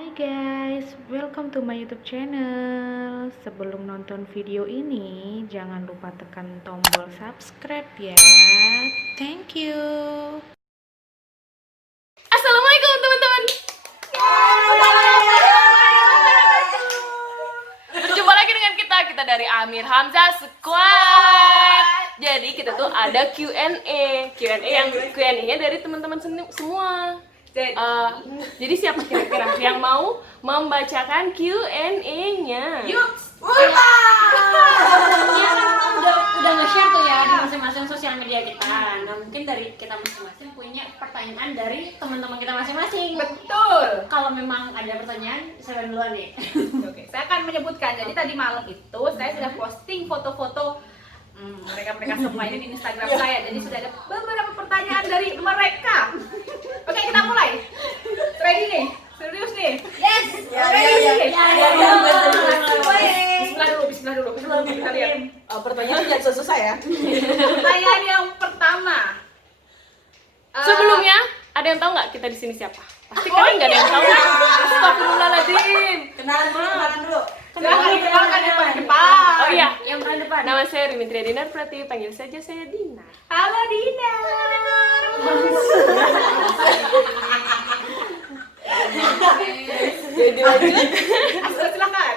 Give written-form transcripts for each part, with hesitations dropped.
Hai guys, welcome to my YouTube channel. Sebelum nonton video ini, jangan lupa tekan tombol subscribe ya. Thank you. Assalamualaikum teman-teman. Berjumpa lagi dengan kita dari Amir Hamzah Squad. Jadi kita tuh ada Q&A yang Q&A-nya dari teman-teman semua. Jadi siapa kira-kira yang mau membacakan Q&A-nya? Yuk, ya kan udah nge-share tuh ya di masing-masing sosial media kita. Nah mungkin dari kita masing-masing punya pertanyaan dari teman-teman kita masing-masing. Betul. Kalau memang ada pertanyaan, saya duluan nih. Oke, saya akan menyebutkan. Jadi tadi malam itu saya sudah posting foto-foto mereka semua ini di Instagram saya. Jadi sudah ada beberapa pertanyaan dari mereka. Oke, kita mulai. Ready nih? Serius nih? Yes. Bismillah dulu. Sebelum kita lihat. Pertanyaan jangan susah ya. Pertanyaan yang pertama. Sebelumnya ada yang tahu nggak kita di sini siapa? Pasti kalian nggak ada yang tahu. Astagfirullahaladzim. Kenalan dulu. Jangan dikenalkan yang paling depan. Oh iya, Yang paling depan. nama saya Rimitria Dinar Prati, panggil saja saya Dina. Halo Dina. Jadi lanjut. Asma silakan.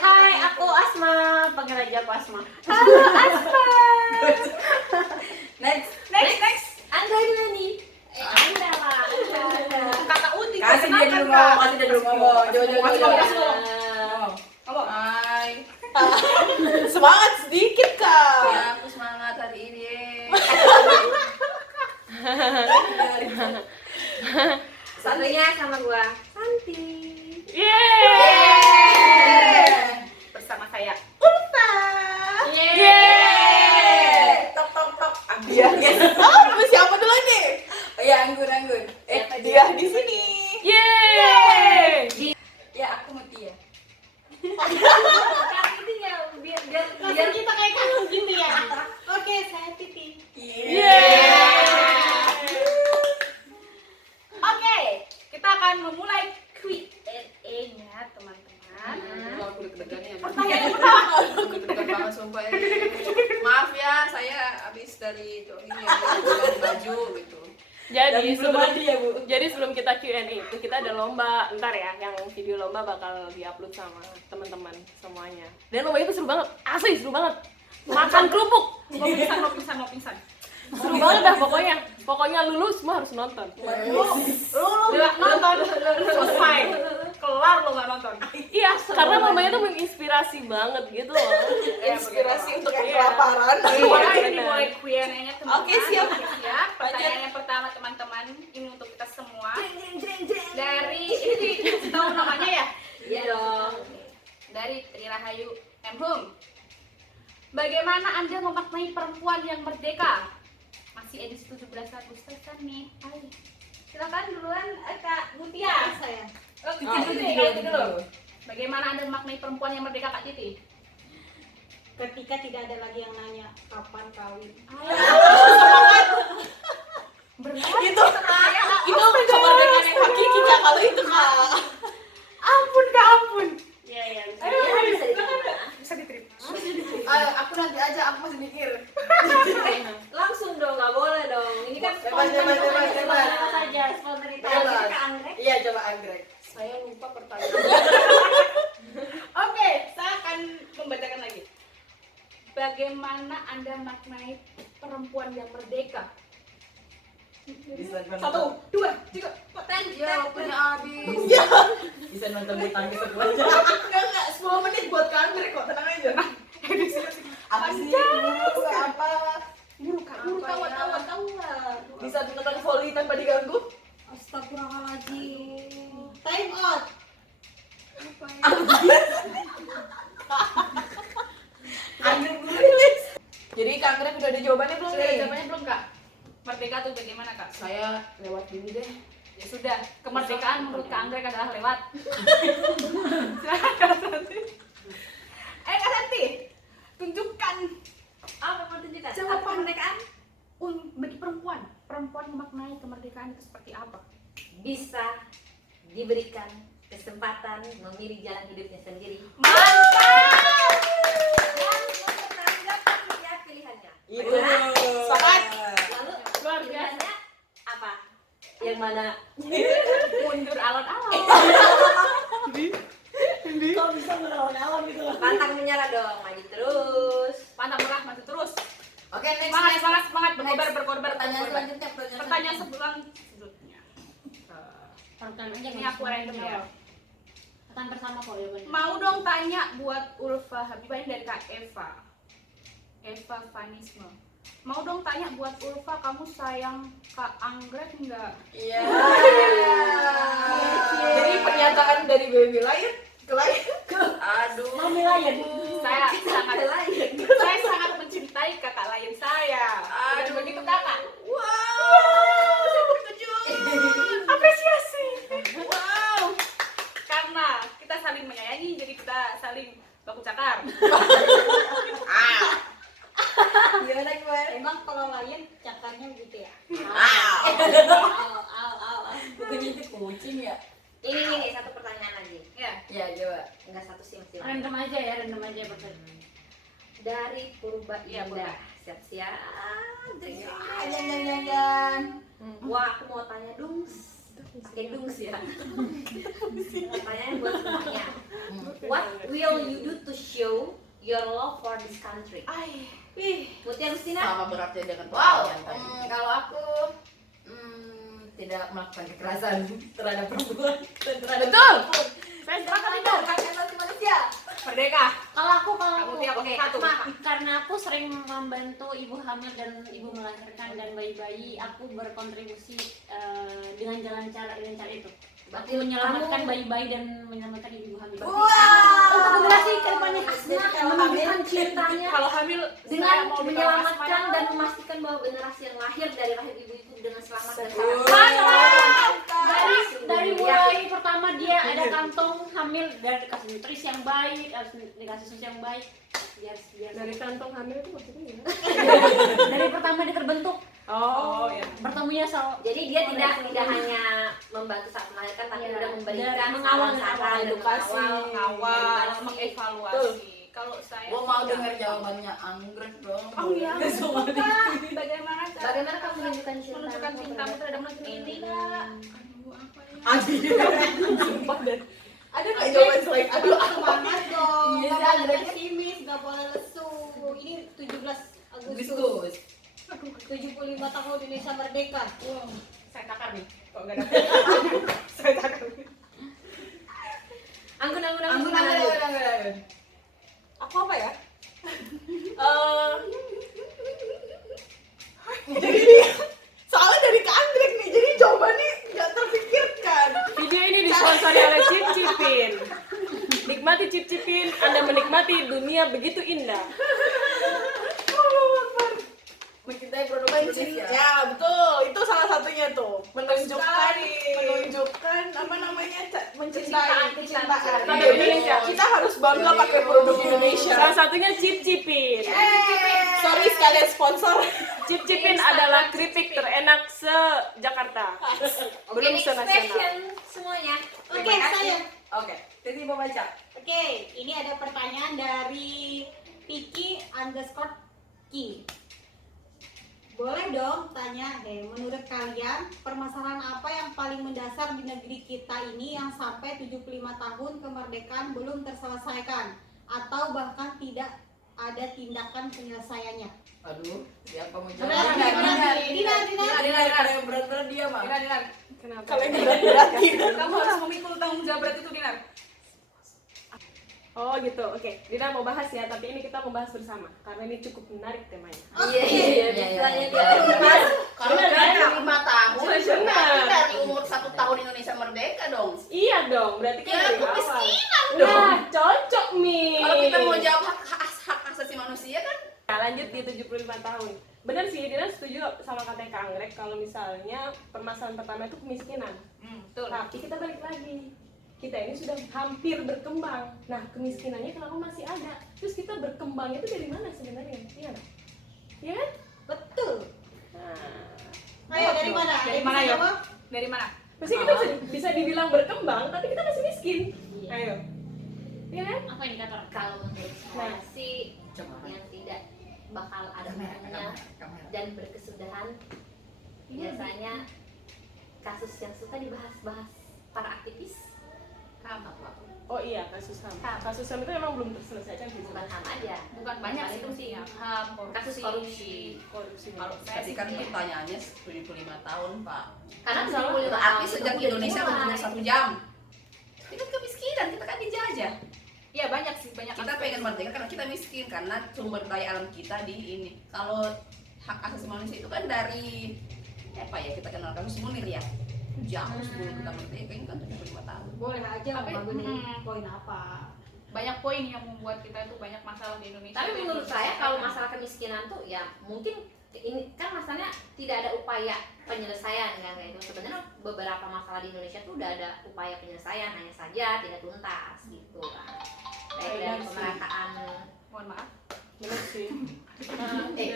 Hai, aku Asma. Panggil aja aku Asma. Halo Asma. Next. Next. Anda gimana nih? Anda lah. Kakak Uti. Kasih dia dulu ngomong, kasih dia dulu ngomong. Kasih ngomong. Hai. Semangat sedikit kak. Ya, aku semangat hari ini. Satunya sama gua. Santi. Yeay. Bersama saya. Yeay. Tok tok tok. Dia. Oh, siapa dulu nih? Oh ya, anggun. Dia di sini. Yeay. Ya, aku Mutia. Biar kita kayak kamu gitu ya. Oke, saya Titi. Oke, kita akan memulai Q&A-nya, teman-teman. Aku deg-degan ya. Pertanyaan yang pertama. Aku deg-degan banget sumpah ya. Maaf ya, saya habis dari ini ganti baju gitu. Jadi ya bu. Jadi sebelum kita Q&A itu kita ada lomba, ntar ya, yang video lomba bakal diupload sama teman-teman semuanya. Dan lomba itu seru banget, asli seru banget. Makan kerupuk, Mau pingsan. seru banget dah pokoknya. Pokoknya lulus semua harus nonton. Nggak nonton, selesai. Kelar lo nggak nonton. Iya, karena mamanya tuh menginspirasi banget gitu loh. Inspirasi untuk yang Iya. kelaparan. Mulai ini mulai Q&A-nya teman-teman. Oke, siap. Siap. Pertanyaan yang pertama teman-teman, ini untuk kita semua. Dari ini tahu namanya ya? Iya dong. Dari Tri Rahayu M. Hum. Bagaimana Anda memaknai perempuan yang merdeka? Masih edisi 17 Agustusan nih. Hai. Silakan duluan Kak Mutia. Saya. Oh, Titi dulu. Bagaimana Anda memaknai perempuan yang merdeka Kak Titi? Ketika tidak ada lagi yang nanya kapan kawin. Itu kemerdekaan yang hakiki kak. Kalau itu kak. Ampun Kak, ampun. Iya. Bisa diterima. Aku nanti aja, aku masih mikir. Langsung dong, nggak boleh dong. Ini kan Bebas. spontanitas saja, spontanitas. Bebas. Kita ke anggrek. Iya coba anggrek. Saya lupa pertanyaan. Oke, saya akan membacakan lagi. Bagaimana Anda maknai perempuan yang merdeka? 1, 2, 3, 4. Ya, punya habis. Bisa nonton di tangki sebuah aja. Enggak, 10 menit buat ke anggrek kok, tenang aja. Apa sih? Guru apa? Guru tahu. Bisa nonton volley tanpa diganggu? Astagfirullahaladzim. Time out. Jadi kak anggrek udah ada jawabannya belum Sudah nih? jawabannya belum Kak? Merdeka tuh bagaimana Kak? Saya lewat dulu deh. Ya sudah, kemerdekaan menurut Kak Anggrek adalah lewat. Silakan Kak Santi. Kak Santi, tunjukkan Apa mau tunjukkan? jawaban kemerdekaan bagi perempuan memaknai kemerdekaan itu seperti apa? Bisa diberikan kesempatan memilih jalan hidupnya sendiri. Mantap. Dan mempertanggungjawabkan setiap pilihannya. Itu. Sepakat. Sepakat. Lalu Luar biasa. pilihannya apa? Yang mana? Mundur alon-alon. Kok bisa melawan alam gitu loh. Pantang menyerah dong, maju terus. Pantang menyerah, maju terus. Oke, next. Semangat, berkorban. Pertanyaan berkorban. selanjutnya. Pertanyaan selanjutnya. Pertanyaan aja Ini aku random ya. Pertanyaan pertama kok ya bener. Mau dong tanya buat Ulfa Habibah ini dari Kak Eva. Eva Vanisme. Mau dong tanya buat Ulfa, kamu sayang Kak Anggrek enggak? Iya. Jadi pernyataan dari baby lion ke lion. Aduh. Mami layan. Saya sangat mencintai kakak lain saya. Dan Aduh. begitu kakak. Wow. Saya terkejut. Apresiasi. Wow. Karena kita saling menyayangi, jadi kita saling baku cakar. Gimana gue? Emang kalau layan cakarnya gitu ya? Bukannya itu kucing ya? Ini satu pertanyaan lagi. Ya. Ya, coba. Enggak satu sih masih. Random aja ya, random aja pertanyaan. Dari Purba Iya, Purba. Indah. Siap-siap. Jangan. Wah, aku mau tanya dungs. Pakai dungs ya. Pertanyaan buat semuanya. What will you do to show your love for this country? Mutia Agustina? Sama beratnya dengan Wow. pertanyaan tadi. Kalau aku tidak melakukan kekerasan terhadap perempuan dan terhadap Betul. apapun. Saya sepakat itu. Hak asasi manusia. Merdeka. Kalau aku Mutia, oke, satu. karena aku sering membantu ibu hamil dan ibu melahirkan dan bayi-bayi, aku berkontribusi dengan cara itu. Aku menyelamatkan bayi-bayi dan menyelamatkan ibu hamil. Untuk generasi ke depannya Menunjukkan cintanya Kalau hamil dengan saya mau menyelamatkan dan memastikan bahwa generasi yang lahir dari rahim ibu itu dengan selamat dan dari mulai pertama dia ada kantong hamil dan dikasih nutrisi yang baik, harus dikasih susu yang baik, biar Dari kantong hamil itu maksudnya ya? dari pertama dia terbentuk Oh ya. bertemunya sama. Jadi dia tidak hanya membantu saat melahirkan, tapi Iya. sudah memberikan Mengawal, saran-saran, edukasi, mengawal, edukasi. mengevaluasi. Kalau saya Gue mau dengar jawabannya anggrek dong. Oh iya, Kak. Bagaimana cara Bagaimana kamu menunjukkan menunjukkan cintamu terhadap negeri ini, Kak? Ada nggak jawaban selain aduh Semangat dong, Iya, nggak boleh Andrek. pesimis, nggak boleh lesu. Ini 17 Agustus, Agustus. 75 tahun Indonesia merdeka. Saya takar nih. Kok enggak ada? Saya takar. Anggun. Aku apa ya? Soalnya dari ke anggrek nih, jadi jawabannya nggak terpikirkan. Video ini disponsori oleh Cip Cipin. Nikmati Cip Cipin, Anda menikmati dunia begitu indah. Mencintai produk Indonesia. Ya betul, itu salah satunya tuh. Menunjukkan apa namanya, mencintai kecintaan. Pada Jadi, Indonesia. kita harus bangga pakai produk Indonesia. Salah satunya Cip Cipin. Sorry sekalian sponsor. Cip Cipin adalah keripik terenak se-Jakarta. Oke, Belum next se-nasional. question semuanya. Oke, Terima kasih. saya. Oke, Titi mau baca. Oke, ini ada pertanyaan dari Piki_Ki. Boleh dong tanya deh, menurut kalian permasalahan apa yang paling mendasar di negeri kita ini yang sampai 75 tahun kemerdekaan belum terselesaikan atau bahkan tidak ada tindakan penyelesaiannya? Aduh, siapa mau Dina, jawab? Ada yang berat-berat dia mah. Dinar. Kenapa? Kalau yang berat-berat Kamu harus memikul tanggung jawab berat itu, Dinar. Oh gitu, oke. Dina mau bahas ya, tapi ini kita mau bahas bersama karena ini cukup menarik temanya. Iya, bisanya dia. Kalau dari 5 tahun, Benar. berarti dari umur 1 tahun Indonesia merdeka dong. Iya dong, berarti kan Ya, dari awal. kemiskinan Nah, dong. cocok nih. Kalau kita mau jawab hak asasi manusia kan, Nah, lanjut di 75 tahun. Benar sih, Dina setuju sama katanya Kak Anggrek kalau misalnya permasalahan pertama itu kemiskinan. Betul. Tapi kita balik lagi. Kita ini sudah hampir berkembang. Nah, kemiskinannya kenapa masih ada? Terus kita berkembang itu dari mana sebenarnya? Iya nggak? Iya kan? Betul. Nah, Ayo dari mana? Dari mana ya? Dari mana? Pasti kita bisa dibilang berkembang, tapi kita masih miskin. Ayo. Iya kan? Apa indikator? Kalau menurut saya sih yang tidak bakal ada ujungnya dan berkesudahan biasanya kasus yang suka dibahas-bahas para aktivis. HAM apa? Oh iya, kasus HAM. Kasus HAM itu memang belum terselesaikan sih. Bukan HAM aja, Bukan banyak sih itu sih ya. HAM, kasus korupsi. Korupsi. Kalau saya Tadi sih kan ya. pertanyaannya 75 tahun, Pak. Karena Salah. 75 Berarti tahun sejak itu udah Indonesia dimulai. punya 1 jam. Itu kan kemiskinan, kita kan dijajah. Iya banyak sih, banyak. Kita aspek. pengen merdeka karena kita miskin, karena sumber daya alam kita di ini. Kalau hak asasi manusia itu kan dari apa ya, kita kenal kasus Munir ya. Jauh sebelum kita merdeka, ini kan 75 tahun. Boleh aja Tapi, membangun poin apa. Banyak poin yang membuat kita itu banyak masalah di Indonesia. Tapi itu yang menurut belum saya kalau terselesaikan. masalah kemiskinan tuh ya mungkin ini kan masalahnya tidak ada upaya penyelesaian kan kayak itu. Sebenarnya beberapa masalah di Indonesia tuh udah ada upaya penyelesaian, hanya saja tidak tuntas gitu kan. Baik dari pemerataan. Mohon maaf. Benar sih.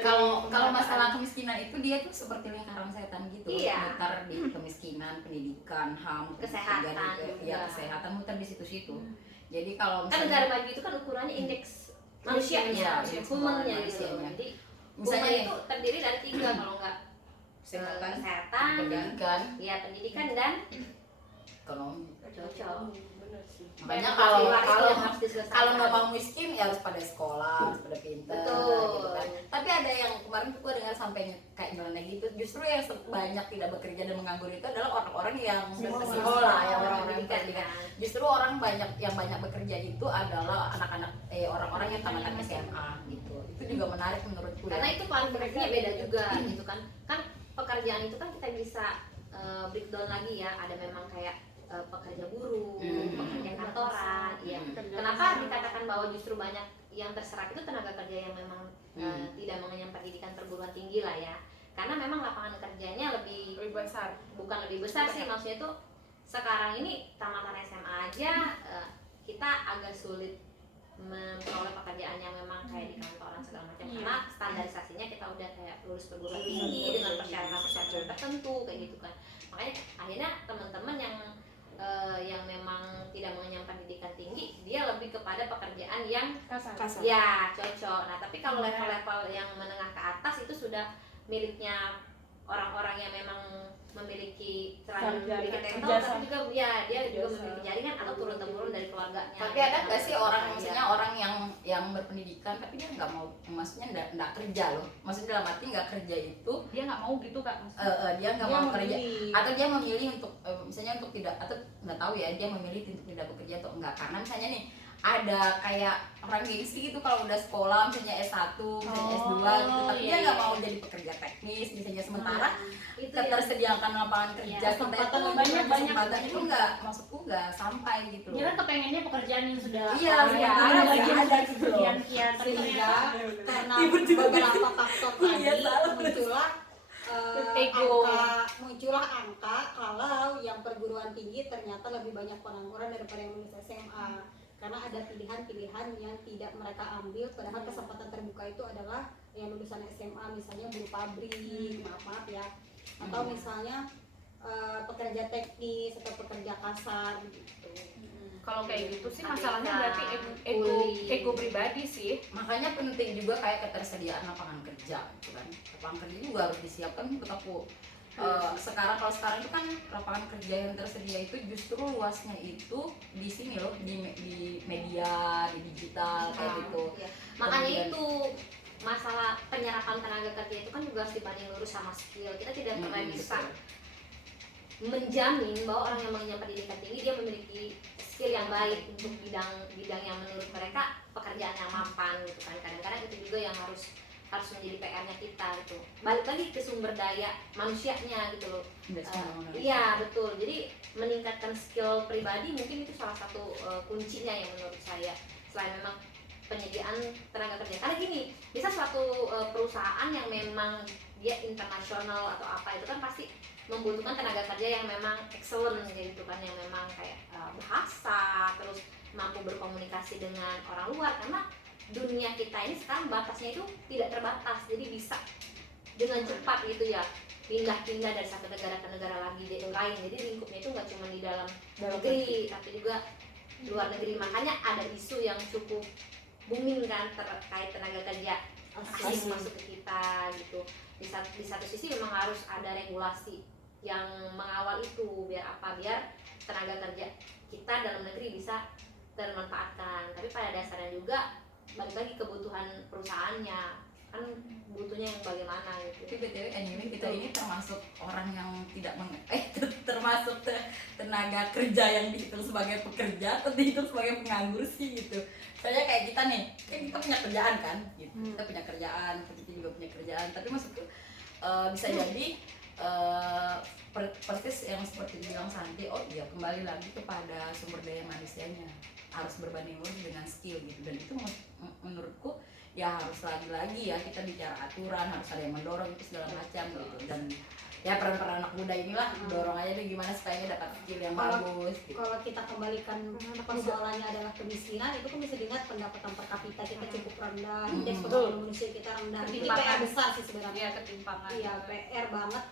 Kalau masalah kemiskinan itu dia tuh seperti lingkaran setan gitu. Iya. Muter di kemiskinan, pendidikan, HAM, Kesehatan ya juga. kesehatan muter di situ-situ. Jadi kalau Kan misalnya negara maju itu kan ukurannya indeks manusianya, Iya, indeks humannya gitu. manusianya. Jadi Misalnya human nih, itu terdiri dari 3 kalau enggak Kesehatan, kesehatan, pendidikan, ya pendidikan dan ekonomi. cocok. Benar sih. Makanya Luar itu kalau yang harus diselesaikan. kalau nggak mau miskin ya harus pada sekolah, harus pada pinter, Betul. gitu kan. Tapi ada yang kemarin tuh gue dengar sampai kayak nyeleneh gitu. Justru yang banyak tidak bekerja dan menganggur itu adalah orang-orang yang sekolah, ya orang-orang yang pendidikan. Justru orang yang banyak bekerja itu adalah anak-anak orang-orang yang tamatan SMA gitu. Itu juga menarik menurutku. Karena Ya. itu kualifikasinya beda juga gitu kan. Kan pekerjaan itu kan kita bisa breakdown lagi ya. Ada memang kayak pekerja buruh, pekerja kantoran, ya. Kenapa dikatakan bahwa justru banyak yang terserap itu tenaga kerja yang memang tidak mengenyam pendidikan perguruan tinggi lah ya. Karena memang lapangan kerjanya lebih besar. bukan lebih besar sih, maksudnya tuh sekarang ini tamatan SMA aja kita agak sulit memperoleh pekerjaan yang memang kayak di kantoran segala macam karena standarisasinya kita udah kayak lulus perguruan tinggi dengan persyaratan tertentu kayak gitu kan. Makanya akhirnya teman-teman yang memang tidak mengenyam pendidikan tinggi dia lebih kepada pekerjaan yang Kasar. ya cocok. Nah tapi kalau level-level yang menengah ke atas itu sudah miliknya orang-orang yang memang memiliki selain Sarjana, memiliki title ijazah. tapi juga ya dia juga Ijazah. memiliki jaringan atau turun temurun dari keluarganya. Tapi ada nggak sih orang, maksudnya orang yang berpendidikan tapi dia nggak mau, maksudnya nggak kerja loh. Maksudnya dalam arti nggak kerja itu Dia nggak mau gitu kak. Maksudnya. dia nggak mau kerja atau dia memilih untuk misalnya untuk tidak, atau nggak tahu ya, dia memilih untuk tidak bekerja atau enggak, karena misalnya nih ada kayak orang gengsi gitu kalau udah sekolah misalnya S1, misalnya S2 gitu, tapi dia nggak mau jadi pekerja teknis misalnya, sementara itu ketersediaan lapangan kerja kita itu kesempatan itu nggak, maksudku nggak sampai gitu loh. Dia kan kepengennya pekerjaan yang sudah Iya, ada bagian bagian ada gitu loh. kian-kian Sehingga karena beberapa faktor tadi muncullah angka kalau yang perguruan tinggi ternyata lebih banyak pengangguran daripada yang lulus SMA, karena ada pilihan-pilihan yang tidak mereka ambil, padahal kesempatan terbuka itu adalah yang lulusan SMA, misalnya buruh pabrik, maaf ya, atau misalnya pekerja teknis atau pekerja kasar gitu. Kalau kayak gitu sih Tapi masalahnya kita berarti ego pribadi sih. Makanya penting juga kayak ketersediaan lapangan kerja gitu kan. Lapangan kerja juga harus disiapkan untuk aku. Kalau sekarang itu kan lapangan kerja yang tersedia itu justru luasnya itu di sini loh, di media, di digital kayak gitu. Ya. Makanya Kemudian- itu masalah penyerapan tenaga kerja itu kan juga harus dibanding lurus sama skill. Kita tidak pernah bisa menjamin bahwa orang yang mengenyam pendidikan tinggi dia memiliki skill yang baik untuk bidang yang menurut mereka pekerjaan yang mampan gitu kan. Kadang-kadang itu juga yang harus menjadi PR-nya kita gitu. Balik lagi ke sumber daya manusianya gitu loh. Iya betul. Jadi meningkatkan skill pribadi mungkin itu salah satu kuncinya yang menurut saya. Selain memang penyediaan tenaga kerja. Karena gini, bisa suatu perusahaan yang memang dia internasional atau apa itu kan pasti membutuhkan tenaga kerja yang memang excellent gitu kan, yang memang kayak bahasa, terus mampu berkomunikasi dengan orang luar, karena dunia kita ini sekarang batasnya itu tidak terbatas, jadi bisa dengan cepat gitu ya, pindah-pindah dari satu negara ke negara lagi lain. Jadi lingkupnya itu nggak cuma di dalam negeri tapi juga luar negeri. Makanya ada isu yang cukup booming kan terkait tenaga kerja asing masuk ke kita gitu. Di satu sisi memang harus ada regulasi yang mengawal itu, biar apa, biar tenaga kerja kita dalam negeri bisa termanfaatkan. Tapi pada dasarnya juga balik lagi kebutuhan perusahaannya, kan butuhnya yang bagaimana gitu. Tapi BTW anyway kita ini termasuk orang yang tidak termasuk tenaga kerja yang dihitung sebagai pekerja atau dihitung sebagai penganggur sih gitu. Soalnya kayak kita nih, kan kita punya kerjaan kan gitu. Kita punya kerjaan, kita juga punya kerjaan, tapi maksudku bisa jadi persis yang seperti dibilang Santi, oh iya kembali lagi kepada sumber daya manusianya, harus berbanding lurus dengan skill gitu. Dan itu menurutku ya harus lagi-lagi ya kita bicara aturan, harus ada yang mendorong itu segala macam gitu. Dan ya peran-peran anak muda inilah dorong aja deh gimana supaya dapat skill yang bagus gitu. Kalau kita kembalikan persoalannya adalah kemiskinan, itu kan bisa dilihat pendapatan per kapita kita cukup rendah, indeks pembangunan manusia kita rendah. Ini PR besar sih sebenarnya. Ketimpangan. Iya, PR banget.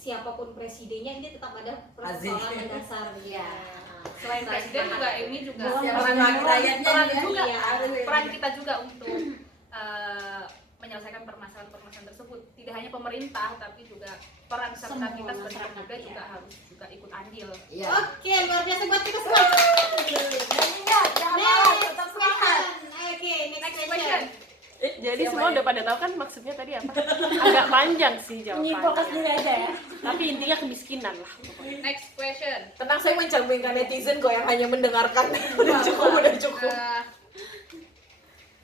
Siapapun presidennya ini tetap ada persoalan mendasar. Iya. Selain presiden juga ini juga peran kita juga untuk menyelesaikan permasalahan-permasalahan tersebut. Tidak hanya pemerintah tapi juga peran serta kita sebagai pemuda juga harus juga ikut andil. Iya. Oke, luar biasa buat kita semua. Tetap semangat. Oke, next question. question. Jadi semua udah pada tahu kan maksudnya tadi apa? Agak panjang sih jawabannya. diri aja ya. Tapi intinya kemiskinan lah. Next question. Tenang, saya mencerminkan netizen kok yang hanya mendengarkan. Udah cukup.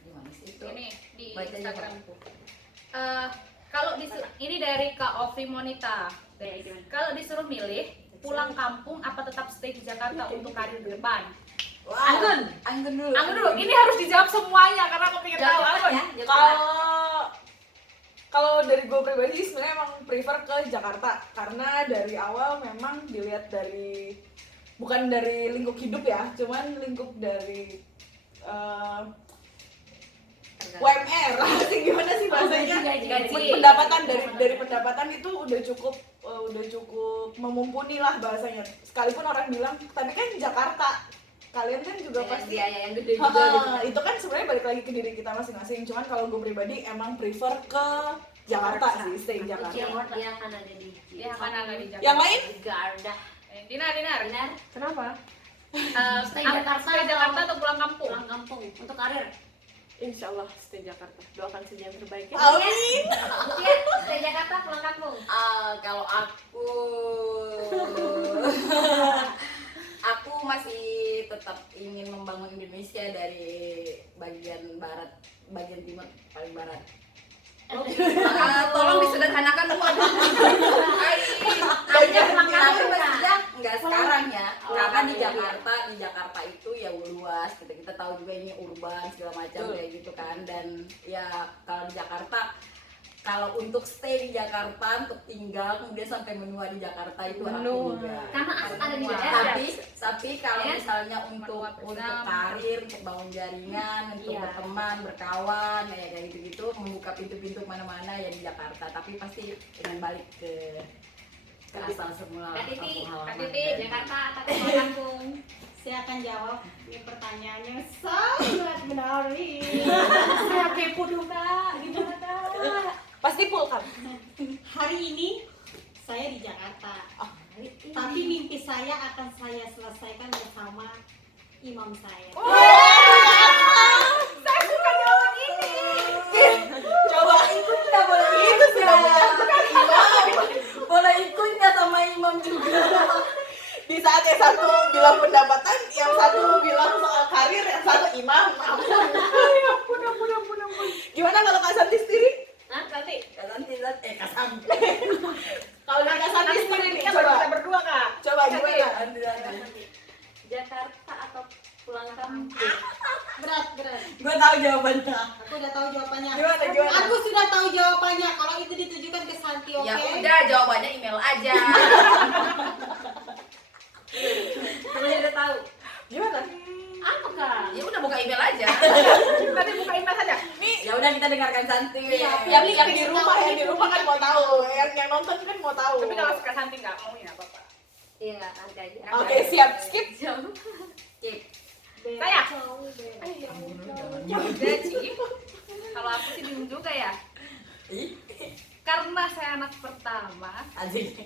Gimana sih itu? Ini di Baca aja, Instagramku. Kalau ini dari Kak Ovi Monita. Kalau disuruh milih pulang kampung apa tetap stay di Jakarta untuk karir ke depan? Wow. Anggun dulu. Anggun dulu. Ini harus dijawab semuanya karena aku pengen tahu. Anggun. Kalau dari gue pribadi sebenarnya emang prefer ke Jakarta karena dari awal memang dilihat dari bukan dari lingkup hidup ya, cuman lingkup dari UMR. Gimana sih bahasanya? Gaji. Pendapatan dari pendapatan itu udah cukup memumpuni lah bahasanya. Sekalipun orang bilang, tapi kan Jakarta kalian kan juga pasti biaya yang gede juga gitu. Itu kan sebenarnya balik lagi ke diri kita masing-masing. Cuman kalau gue pribadi emang prefer ke Jakarta sih, stay di Jakarta. Dia akan ada di Jakarta. Yang lain? Garda. Dinar. Kenapa? Stay Jakarta Stay Jakarta atau pulang kampung? pulang kampung untuk karir. Insya Allah stay Jakarta. Doakan saja yang terbaik ya. Amin. Stay Jakarta pulang kampung. Kalau aku masih tetap ingin membangun Indonesia dari bagian barat, bagian timur paling barat. Tolong disederhanakan semua. Tapi maksudnya nggak sekarang ya, karena di Jakarta itu ya luas, kita tahu juga ini urban segala macam kayak gitu kan. Dan ya kalau di Jakarta, kalau untuk stay di Jakarta, untuk tinggal kemudian sampai menua di Jakarta itu aku juga. Karena ada di daerah. Tapi kalau misalnya untuk karir, untuk bangun jaringan, untuk berteman, berkawan, kayak gitu-gitu, membuka pintu-pintu kemana-mana ya di Jakarta. Tapi pasti ingin balik ke asal semula. Kak Titi, halaman. Jakarta atau pulang kampung? Saya akan jawab. Ini pertanyaannya sangat menarik. Saya kepo dong Kak, gimana Kak? Pasti full kan? Hari ini saya di Jakarta. Tapi mimpi saya akan saya selesaikan bersama imam saya. Saya suka jawaban ini. Coba ikut nggak boleh itu sudah Boleh ikut nggak sama imam juga? di saat yang satu bilang pendapatan, yang satu bilang soal karir, yang satu imam. Ampun. Gimana kalau Kak Santi sendiri? Nanti. Kak Santi. Kalau Kak Santi sendiri nih, Kita coba berdua Kak. gimana? Jakarta atau pulang kampung? Berat. Gue tahu jawabannya. Aku udah tahu jawabannya. Gimana? Aku sudah tahu jawabannya. Kalau itu ditujukan ke Santi, oke? Ya udah, jawabannya email aja. Semuanya udah tahu. Gimana? Apa Kak? Ya udah buka email aja. Nanti buka email saja. Nih Ya udah kita dengarkan Santi. Yang di rumah kan mau tahu, yang nonton kan mau tahu. Tapi kalau suka Santi nggak mau ya apa-apa. Iya, nanti aja. Oke, siap, skip. Skip. Saya. Jadi kalau aku sih bingung juga ya. Karena saya anak pertama, Asik.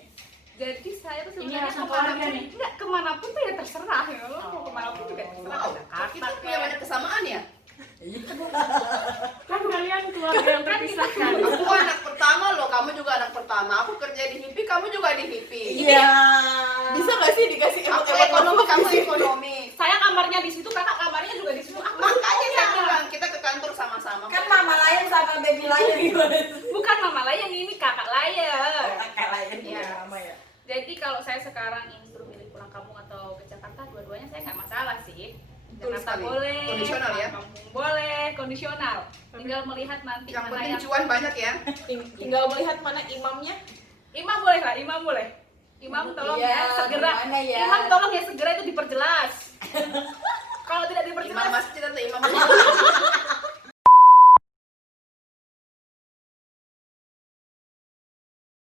jadi saya tuh Ini sebenarnya langsung keluarga kemanapun, nih. enggak kemanapun tuh ya terserah ya lo mau kemanapun juga terserah. Wow, Jakarta kita punya banyak kesamaan ya. Kan kalian keluarga yang terpisahkan. Aku anak pertama loh, kamu juga anak pertama. Aku kerja di HIPI, kamu juga di HIPI. Iya. Bisa nggak sih dikasih Aku ekonomi, kamu ekonomi. Saya kamarnya di situ, kakak kamarnya juga di situ. Makanya saya bilang kita ke kantor sama-sama. Kan Mama Lion sama Baby Lion gimana? Bukan mama layan, ini kakak layan. Kakak Lion Iya. juga Mama ya. Jadi kalau saya sekarang ingin suruh milih pulang kampung atau ke Jakarta, dua-duanya saya nggak masalah sih. Betul Jakarta sekali. boleh, Kondisional ya? kampung boleh, kondisional. Tinggal melihat nanti Yang mana penting yang cuan banyak ya. Tinggal melihat mana imamnya. Imam boleh lah, Imam boleh. Imam tolong Iya, ya segera. gimana ya? Imam tolong ya segera itu diperjelas. Kalau tidak Imam diperjelas, masjid atau imam